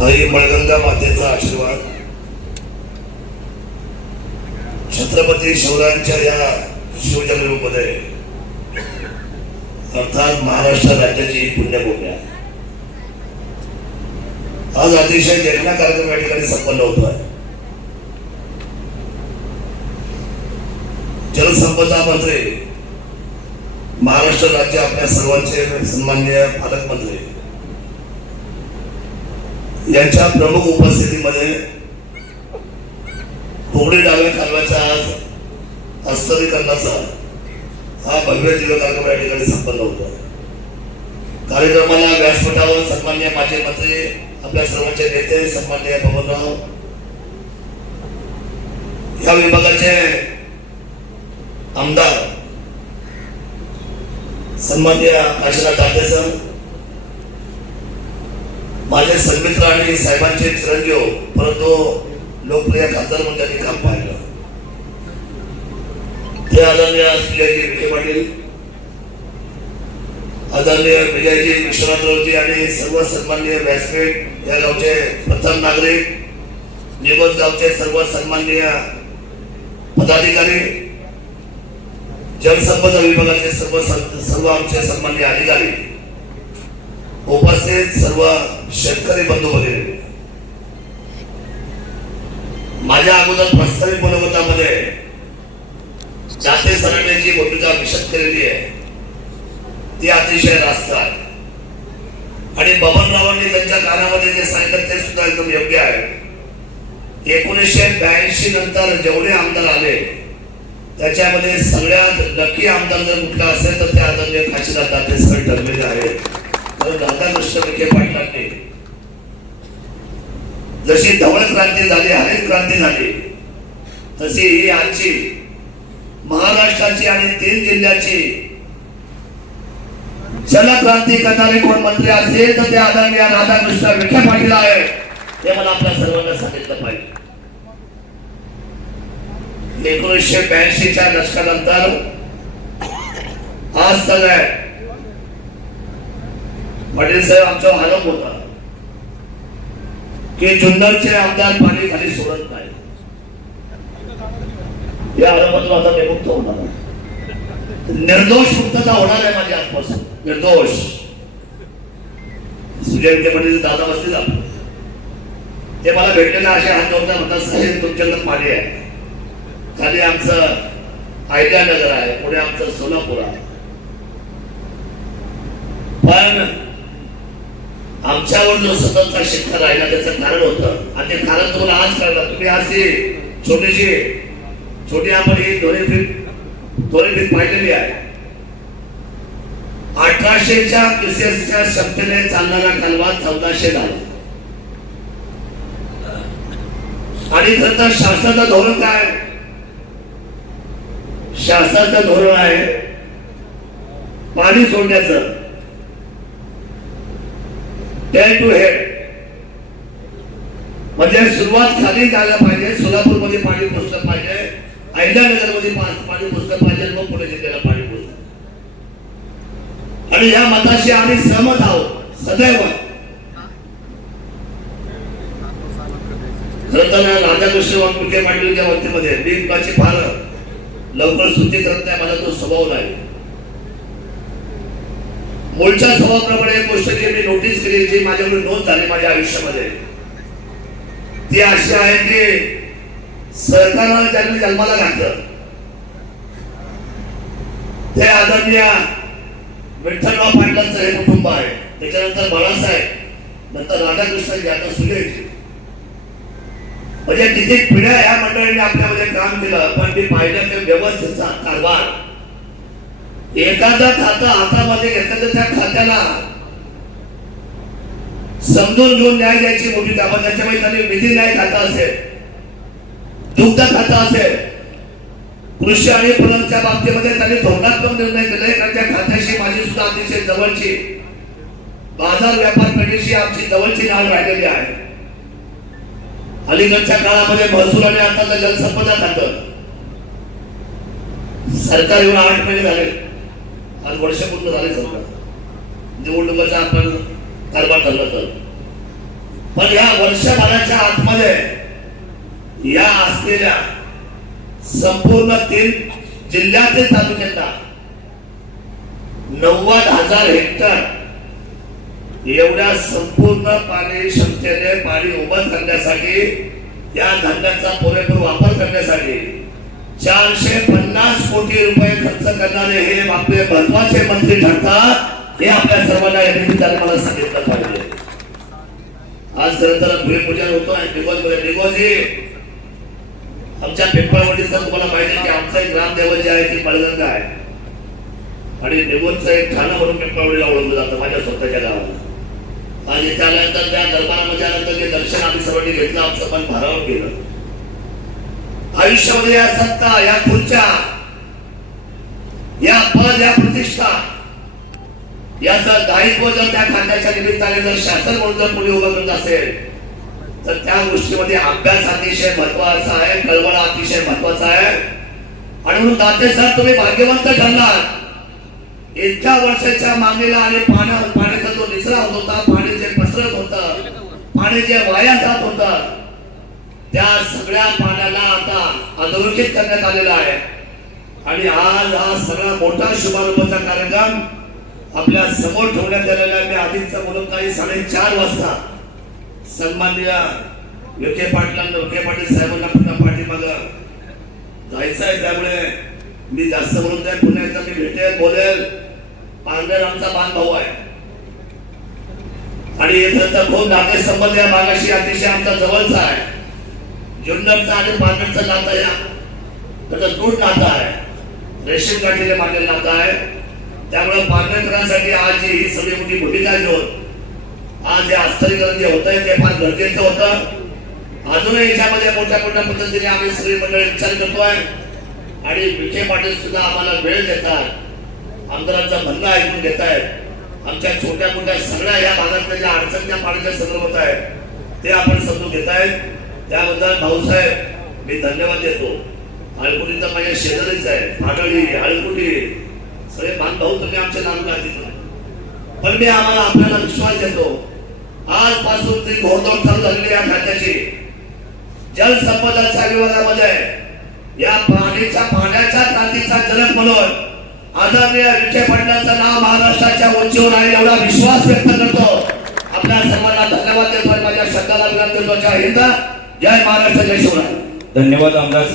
हरी मळगंगा मातेचा आशीर्वाद. छत्रपती शिवरायांच्या या शिवजन्मभूमीमध्ये अर्थात महाराष्ट्र राज्याची ही पुण्यभूमी आहे. आज अतिशय देखणा कार्यक्रम या ठिकाणी संपन्न होतो आहे जलसंपदा मंत्री महाराष्ट्र राज्य आपल्या सर्वांचे सन्माननीय पालकमंत्री यांच्या प्रमुख उपस्थितीमध्ये कोकणी डाव्या कालव्याच्या आज हस्तरीकरणाचा हा भव्य दिव्य कार्यक्रम या ठिकाणी संपन्न होतो कार्यक्रमाला व्यासपीठावर सन्मान्य माजी मंत्री आपल्या सर्वांचे नेते सन्मान्य पवनराव या विभागाचे आमदार सन्मान्य काशीनाथ दाते सर माझे सन्मित्र आणि साहेबांचे चिरंजीव परंतु लोकप्रिय खासदार म्हणून त्यांनी काम पाहिलं. ते आदरणीय सुजयजी विखे पाटील आदरणीय विजयजी विश्वनाथरावजी आणि सर्व सन्माननीय व्यासपीठ या गावचे प्रथम नागरिक निगोज गावचे सर्व सन्माननीय पदाधिकारी जलसंपदा विभागाचे सर्व सर्व आमचे सन्मान्य अधिकारी असेल सर्व शेतकरी बंधू वगैरे माझ्या अगोदर प्रस्तावित मनोगतामध्ये जाते सरांनी जी भूमिका विशद केलेली आहे. ती अतिशय रास्त आहे. आणि बबनरावांनी त्यांच्या कानामध्ये जे सांगितलं ते सुद्धा एकदम योग्य आहे. एकोणीसशे ब्याऐंशी नंतर जेवढे आमदार आले त्याच्यामध्ये सगळ्यात नक्की आमदार जर कुठला असेल तर ते आदरणीय काशीनाथ दाते सर ठरलेले आहेत. तर विखे पाटलांनी जशी धवळ क्रांती झाली हरित क्रांती झाली तशी ही आजची महाराष्ट्राची आणि तीन जिल्ह्याची जलक्रांती करणारे कोण मंत्री असेल तर ते आदरणीय राधाकृष्ण विखे पाटील आहे हे मला आपल्या सर्वांना सांगितलं पाहिजे. एकोणीसशे ब्याऐंशीच्या दशकानंतर आज सगळ्या वडील साहेब आमचा आरोप होता की जुन्नरचे आमदार पाणी खाली सोडत नाही. या आरोपातून आता मी होणार निर्दोष मुक्तता होणार आहे माझ्या आजपासून. निर्दोष. सुजय विखे दादा बसतील आपण. ते मला भेटलेले असे हात जोडता म्हणतात साहेब तुमच्याकडे पाणी आहे. खाली आमचं आयडिया नगर आहे पुढे आमचं सोलापूर आहे. पण आमच्यावर जो सततचा शिक्का राहिला त्याचं कारण होतं. आणि ते कारण तुम्हाला आज कळलं. तुम्ही आज ही छोटीशी छोटी आपण ही दोन्ही फीट पाहिलेली आहे. अठराशेच्या क्रिसियसच्या क्षमतेने चालणारा कालवा चौदाशे झाला. आणि खर तर शासनाचं धोरण काय शासनाचं धोरण आहे पाणी सोडण्याचं. टेन टू हेड म्हणजे सुरुवात खाली जायला पाहिजे सोलापूरमध्ये पाणी पोचलं पाहिजे अहिल्यानगरमध्ये पाणी पोचलं पाहिजे मग पुणे जिल्ह्याला पाणी पोचलं. आणि या मताशी आम्ही सहमत आहोत सदैव. खरं तर राधाकृष्ण विखे पाटीलच्या बाबतीमध्ये मी मुलाची फार लवकर स्तुती करत नाही मला तो स्वभाव नाही. मूळच्या स्वभावाप्रमाणे एक गोष्ट जी मी नोटीस केली जी माझ्याकडून नोंद झाली माझ्या आयुष्यामध्ये. ती अशी आहे की सरकारनं ज्यांनी जन्माला घातलं ते आदरणीय विठ्ठलराव पाटलांचं हे कुटुंब आहे. त्याच्यानंतर बाळासाहेब नंतर राधाकृष्ण आता सुरेश म्हणजे किती पिढ्या या मंडळीने आपल्यामध्ये काम केलं पण मी पाहिलं ते व्यवस्थेचा कारभार. एखादा खातं हातामध्ये घेतलं तर त्या खात्याला समजून घेऊन न्याय द्यायची भूमिका पण त्याच्यामध्ये त्यांनी निधी न्याय खातं असेल दुग्ध खातं असेल कृषी आणि फुलांच्या बाबतीमध्ये त्यांनी धोरणात्मक निर्णय दिले. कारण त्या खात्याशी माझी सुद्धा अतिशय जवळची बाजार व्यापार पेठेशी आमची जवळची नाळ राहिलेली आहे. अलीकडच्या काळामध्ये महसूल आणि आता जलसंपदा खातं सरकार येऊन आठ महिने झाले. आज वर्ष पूर्ण झाले सरकार निवडणुकाचा आपण कारभार धरला तर. पण या वर्षभराच्या आतमध्ये या असलेल्या संपूर्ण तीन जिल्ह्यातील तालुक्यातला नव्वद हजार हेक्टर एवढ्या संपूर्ण पाणी क्षमतेने पाणी उभं करण्यासाठी या धान्याचा पुरेपूर वापर करण्यासाठी चारशे पन्नास कोटी रुपये खर्च करणारे हे आपले महत्त्वाचे मंत्री ठरतात हे आपल्या सर्वांना या निमित्ताने मला सांगितलं पाहिजे. आज खरं तर भूमिपूजन होतो आणि निगोज निगोजी आमच्या पिंपळवडीचं तुम्हाला माहिती की आमचा एक ग्रामदेवत जे आहे ते पळगंगा आहे. आणि निगोजचं एक ठाणं म्हणून पिंपळवडीला ओळखलं जातं माझ्या स्वतःच्या गावाला आणि इथे आल्यानंतर त्या दरबारामध्ये आल्यानंतर ते दर्शन आम्ही सर्वांनी घेतलं आमचं पण भारावून गेलं आयुष्यामध्ये या सत्ता या खुर्च्या या पद या प्रतिष्ठा याचं दायित्व जर त्या खात्याच्या निमित्ताने जर शासन म्हणून जर कोणी उभं करत असेल तर त्या गोष्टीमध्ये अभ्यास अतिशय महत्त्वाचा आहे कळवळा अतिशय महत्त्वाचा आहे. आणि म्हणून दाते सर तुम्ही भाग्यवंत ठरलात. इतक्या वर्षाच्या मागणीला आणि पाण्या पाण्याचा जो निचरा होत होता पाणी जे पसरत होतं पाणी जे वाया जात होतं त्या सगळ्या पाण्याला आता अधोरेखित करण्यात आलेला आहे. आणि आज हा सगळा मोठा शुभारंभाचा कार्यक्रम आपल्यासमोर ठेवण्यात आलेला आहे. मी आधीच बोलत काही साडेचार वाजता सन्माननीय विखे पाटलांना विखे पाटील साहेबांना पुन्हा पाठीमाग जायचं आहे. त्यामुळे मी जास्त म्हणून त्या पुन्हा एकदा मी भेटेल बोलेल. पांढरे आमचा बांध भाऊ आहे. आणि इथं तर खूप नाते संबंध या भागाशी अतिशय आमचा जवळचा आहे. जुन्नरचा आणि पांढरचा नाता या. त्याचं दूर नातं आहे. रेशन गाठीने मानलेलं नातं आहे. त्यामुळे पांढरेकरांसाठी आज ही सगळी मोठी भूमिका घेऊन आज हे आस्तरीकरण जे होत आहे ते फार गरजेचं होतं. अजूनही याच्यामध्ये मोठ्या मोठ्या पद्धतीने आम्ही सगळी मंडळी विचार करतोय. आणि विखे पाटील सुद्धा आम्हाला वेळ देतात. आमदारांचा म्हणणं ऐकून घेत आहेत आमच्या छोट्या मोठ्या सगळ्या या भागातल्या ज्या अडचणीच्या पाण्याच्या संदर्भात आहेत ते आपण समजून घेत आहेत त्याबद्दल भाऊसाहेब मी धन्यवाद देतो. आळकुटी तर माझ्या शेजारीच आहे. फाटळी आळकुटी सगळे बांधभाऊ तुम्ही आमच्या नाव घातली पण मी आम्हाला आपल्याला विश्वास देतो. आजपासून ती घोडदौड चालू झालेली या खात्याची. जलसंपदाच्या विभागामध्ये या पाणीच्या पाण्याच्या क्रांतीचा जनक म्हणून आदरणीय विजय पाटलांचं नाव महाराष्ट्राच्या उंचीवर आहे एवढा विश्वास व्यक्त करतो. आपल्या सर्वांना धन्यवाद देतो माझ्या शब्दाला विनंती करतो जय हिंद. जय महाराष्ट्र जय शिवराय. धन्यवाद आमदार